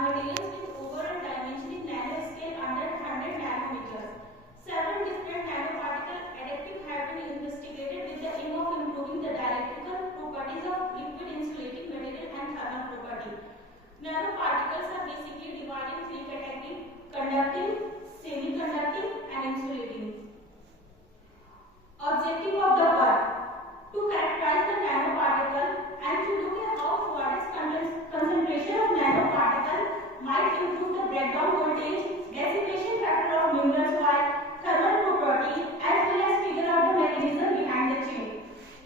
are materials with overall dimension in nanoscale under 100 nanometers. Several different nanoparticle additives have been investigated with the aim of improving the dielectrical properties of liquid insulating material and thermal property. Nanoparticles are basically divided in three categories: conducting, semiconducting, and insulating. Objective of the work: to characterize the nanoparticle and to look at how Farade's concentration of nanoparticle might improve the breakdown voltage, dissipation factor of mineral oil, thermal property, as well as figure out the mechanism behind the chain.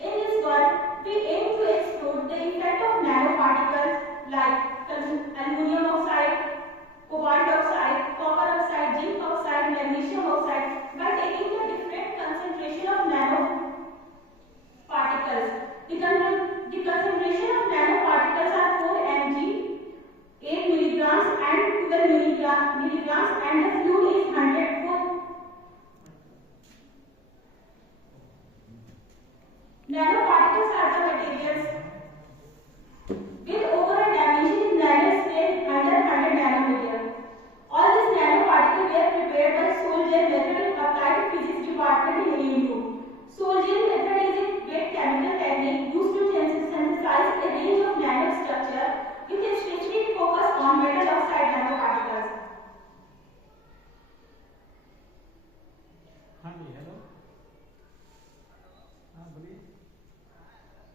In this work, we aim to explore the effect of nanoparticles like aluminum oxide, cobalt oxide, copper oxide, zinc oxide, magnesium oxide by taking the different concentration of nanoparticles. The concentration of nanoparticles are 4 mg, 8 milligrams and 12 milligrams, and the fluid is 100 for nanoparticles are the materials with overall dimension in nanoscale under 100 nanometer. All these nanoparticles were prepared by Sol-Gel method in applied physics department in AMU. Sol-Gel method is a wet chemical technique used to synthesize a range of nanostructure with a specific focus on metal oxide nanoparticles.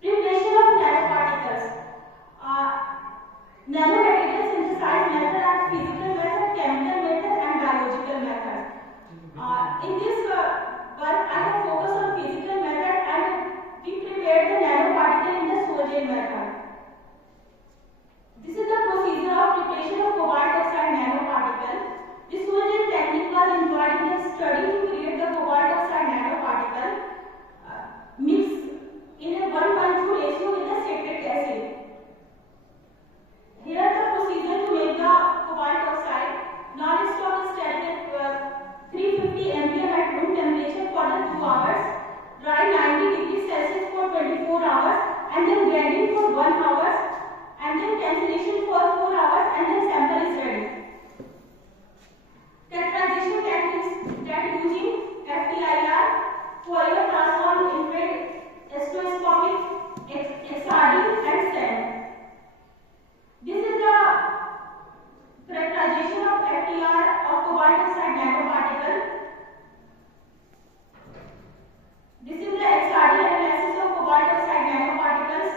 Preparation of nanoparticles. Nanomaterial synthesis method are physical method, chemical method, and biological method. In this work, I have focused on physical method and we prepared the nanoparticle in the Sol-Gel method. This is the procedure of preparation of cobalt oxide nanoparticle. This Sol-Gel technique was employed in the study to create the cobalt oxide nanoparticle mixed in a 1:2 ratio with the citric acid. Here the procedure to make the cobalt oxide. Non-stop stirring at 350 mPa at room temperature for the 2 hours. Dry 90 degrees Celsius for 24 hours and then blending for 1 hour and then cancellation for 4 hours and then sample is ready. Characterization techniques that using FTIR, Fourier transform, infrared spectroscopic, XRD and SEM. This is the characterization of FTR of cobalt oxide nanoparticle. This is the XRD analysis of cobalt oxide nanoparticles.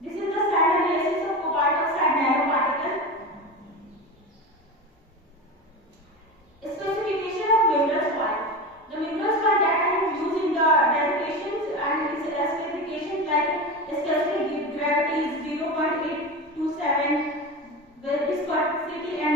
This is the SEM analysis of cobalt oxide nanoparticle. Specification of mineral oil. The mineral oil that I have used in the designations and its specifications like specific gravity is 0.827, the viscosity and